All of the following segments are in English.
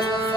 Father,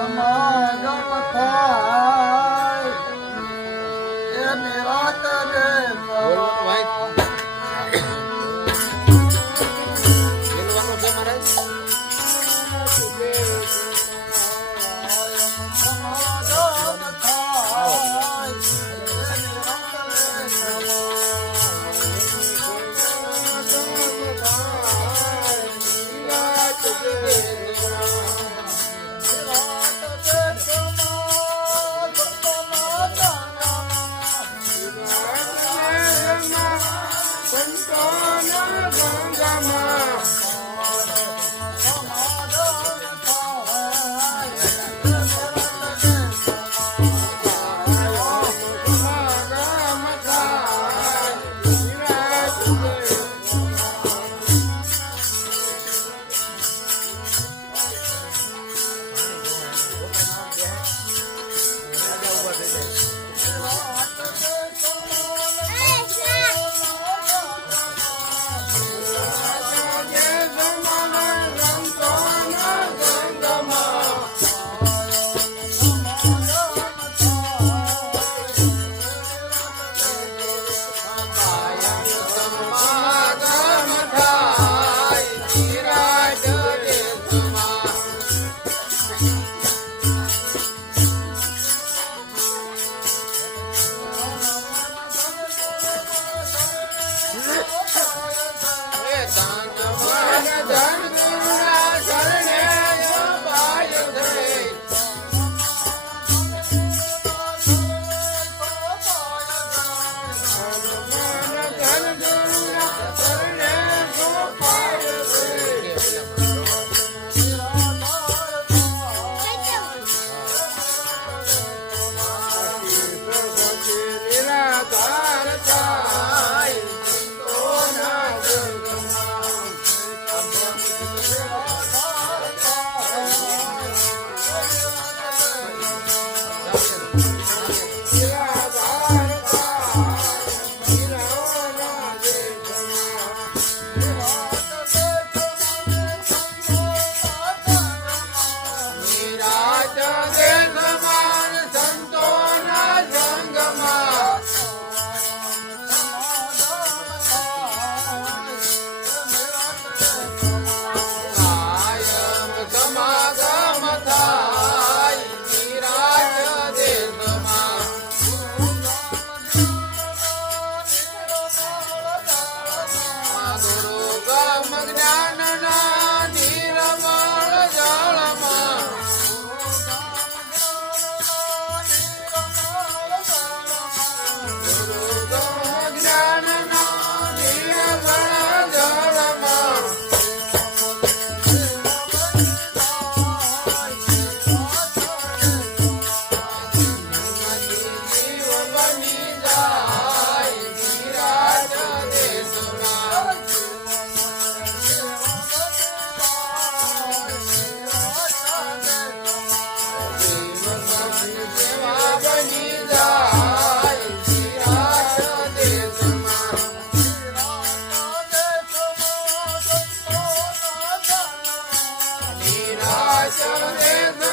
धन भर धन Yes.